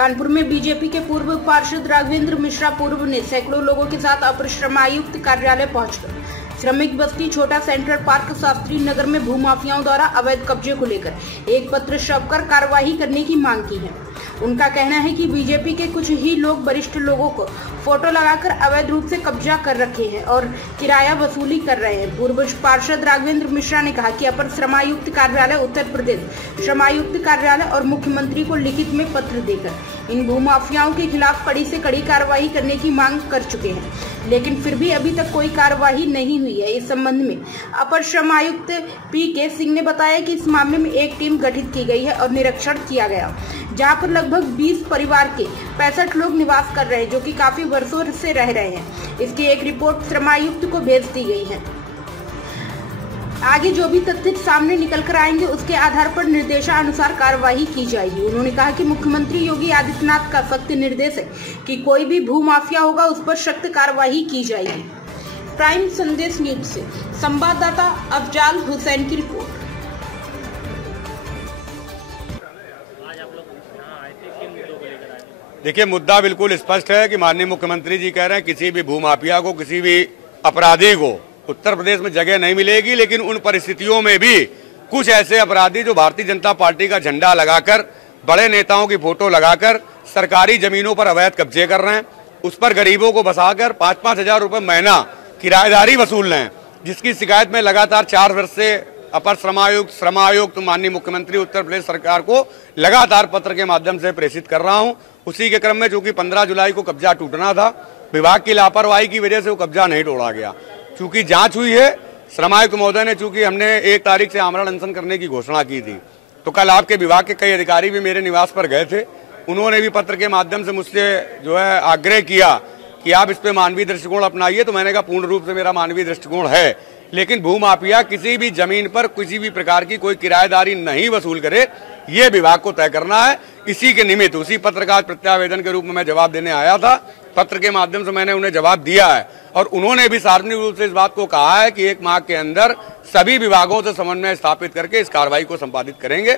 कानपुर में बीजेपी के पूर्व पार्षद राघवेंद्र मिश्रा पूर्व ने सैकड़ों लोगों के साथ अपर श्रमायुक्त कार्यालय पहुंचकर श्रमिक बस्ती छोटा सेंट्रल पार्क शास्त्री नगर में भूमाफियाओं द्वारा अवैध कब्जे को लेकर एक पत्र छापकर कार्रवाई करने की मांग की है। उनका कहना है कि बीजेपी के कुछ ही लोग वरिष्ठ लोगों को फोटो लगाकर अवैध रूप से कब्जा कर रखे हैं और किराया वसूली कर रहे हैं। पूर्व पार्षद राघवेंद्र मिश्रा ने कहा कि अपर श्रमायुक्त कार्यालय उत्तर प्रदेश श्रमायुक्त कार्यालय और मुख्यमंत्री को लिखित में पत्र देकर इन भूमाफियाओं के खिलाफ कड़ी से कड़ी कार्रवाई करने की मांग कर चुके हैं, लेकिन फिर भी अभी तक कोई कार्रवाई नहीं हुई है। इस संबंध में अपर श्रमायुक्त पी.के. सिंह ने बताया कि इस मामले में एक टीम गठित की गई है और निरीक्षण किया गया, जहां पर लगभग 20 परिवार के 65 लोग निवास कर रहे हैं, जो कि काफी वर्षों से रह रहे हैं। इसकी एक रिपोर्ट श्रमायुक्त को भेज दी गई है। आगे जो भी तथ्य सामने निकल कर आएंगे उसके आधार पर निर्देशानुसार कार्रवाई की जाएगी। उन्होंने कहा कि मुख्यमंत्री योगी आदित्यनाथ का सख्त निर्देश है कि कोई भी भूमाफिया होगा उस पर सख्त कार्रवाई की जाएगी। प्राइम संदेश न्यूज से संवाददाता अफजाल हुसैन की रिपोर्ट। देखिए, मुद्दा बिल्कुल स्पष्ट है कि माननीय मुख्यमंत्री जी कह रहे हैं किसी भी भूमाफिया को, किसी भी अपराधी को उत्तर प्रदेश में जगह नहीं मिलेगी, लेकिन उन परिस्थितियों में भी कुछ ऐसे अपराधी जो भारतीय जनता पार्टी का झंडा लगाकर, बड़े नेताओं की फोटो लगाकर सरकारी जमीनों पर अवैध कब्जे कर रहे हैं, उस पर गरीबों को बसाकर 5-5 हजार रुपए महीना किराएदारी वसूल रहे हैं, जिसकी शिकायत में लगातार 4 वर्ष से अपर श्रमायुक्त माननीय मुख्यमंत्री उत्तर प्रदेश सरकार को लगातार पत्र के माध्यम से प्रेषित कर रहा हूं। उसी के क्रम में चूंकि 15 जुलाई को कब्जा टूटना था, विभाग की लापरवाही की वजह से वो कब्जा नहीं तोड़ा गया। चूंकि जांच हुई है, श्रमायुक्त महोदय ने, चूंकि हमने 1 तारीख से आमरण अनशन करने की घोषणा की थी, तो कल आपके विभाग के कई अधिकारी भी मेरे निवास पर गए थे। उन्होंने भी पत्र के माध्यम से मुझसे जो है आग्रह किया कि आप इस पे मानवीय दृष्टिकोण अपनाइए। तो मैंने कहा पूर्ण रूप से मेरा मानवीय दृष्टिकोण है, लेकिन भूमाफिया किसी भी जमीन पर किसी भी प्रकार की कोई किराएदारी नहीं वसूल करे, ये विभाग को तय करना है। इसी के निमित्त उसी पत्र का प्रत्यावेदन के रूप में मैं जवाब देने आया था। पत्र के माध्यम से मैंने उन्हें जवाब दिया है और उन्होंने भी सार्वजनिक रूप से इस बात को कहा है कि 1 माह के अंदर सभी विभागों से समन्वय स्थापित करके इस कार्रवाई को संपादित करेंगे,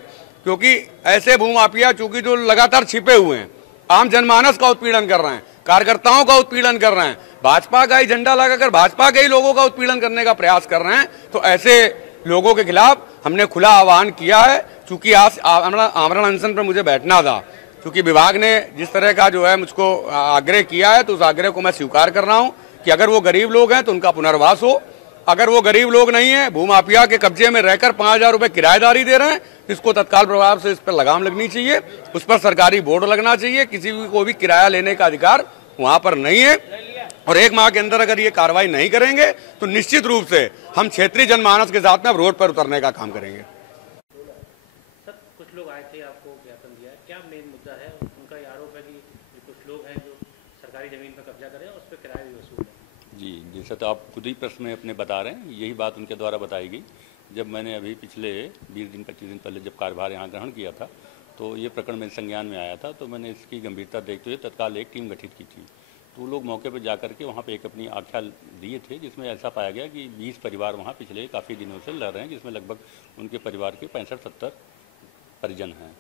क्योंकि ऐसे भूमाफिया चूंकि जो लगातार छिपे हुए हैं, आम जनमानस का उत्पीड़न कर रहे हैं, कार्यकर्ताओं का उत्पीड़न कर रहे हैं, भाजपा का ही झंडा लगाकर भाजपा के ही लोगों का उत्पीड़न करने का प्रयास कर रहे हैं, तो ऐसे लोगों के खिलाफ हमने खुला आह्वान किया है। चूंकि आज आमरण अनशन पर मुझे बैठना था, क्योंकि विभाग ने जिस तरह का जो है मुझको आग्रह किया है, तो उस आग्रह को मैं स्वीकार कर रहा हूं कि अगर वो गरीब लोग हैं तो उनका पुनर्वास हो, अगर वो गरीब लोग नहीं है, भूमाफिया के कब्जे में रहकर 5 हजार रुपए किराएदारी दे रहे हैं, इसको तत्काल प्रभाव से इस पर लगाम लगनी चाहिए, उस पर सरकारी बोर्ड लगना चाहिए। किसी को भी किराया लेने का अधिकार वहां पर नहीं है और 1 माह के अंदर अगर ये कार्रवाई नहीं करेंगे तो निश्चित रूप से हम क्षेत्रीय जनमानस के साथ में अब रोड पर उतरने का काम करेंगे। सर, कुछ लोग आए थे, आपको ज्ञापन दिया है, क्या मेन मुद्दा है? उनका ये आरोप है कि कुछ लोग हैं जो सरकारी जमीन पर कब्जा करें और उस पर किराया भी वसूल है। जी, जैसा तो आप खुद ही प्रश्न में अपने बता रहे हैं, यही बात उनके द्वारा बताई गई। जब मैंने अभी पिछले 20 दिन 25 दिन पहले जब कार्यभार यहाँ ग्रहण किया था, तो ये प्रकरण मेरे संज्ञान में आया था, तो मैंने इसकी गंभीरता देखते हुए तत्काल एक टीम गठित की थी। तो लोग मौके पर जाकर के वहाँ पे एक अपनी आख्या दिए थे, जिसमें ऐसा पाया गया कि 20 परिवार वहाँ पिछले काफ़ी दिनों से लड़ रहे हैं, जिसमें लगभग उनके परिवार के 65-70 परिजन हैं।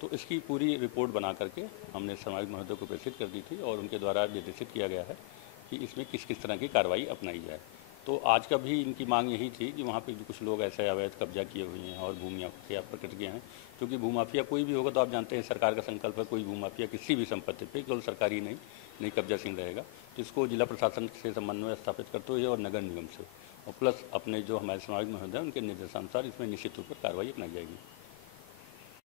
तो इसकी पूरी रिपोर्ट बना करके हमने श्रमायुक्त महोदय को प्रेषित कर दी थी और उनके द्वारा निर्देशित किया गया है कि इसमें किस किस तरह की कार्रवाई अपनाई जाए। तो आज का भी इनकी मांग यही थी कि वहाँ पे कुछ लोग ऐसे अवैध कब्जा किए हुए हैं और भूमाफिया प्रकट किए हैं, क्योंकि भूमाफिया कोई भी होगा तो आप जानते हैं सरकार का संकल्प है, कोई भूमाफिया किसी भी संपत्ति पे केवल सरकारी नहीं कब्जासीन रहेगा। तो इसको जिला प्रशासन से समन्वय स्थापित करते हुए और नगर निगम से और प्लस अपने जो हमारे समाज में होते हैं उनके निर्देशानुसार इसमें निश्चित रूप से कार्रवाई अपनाई जाएगी।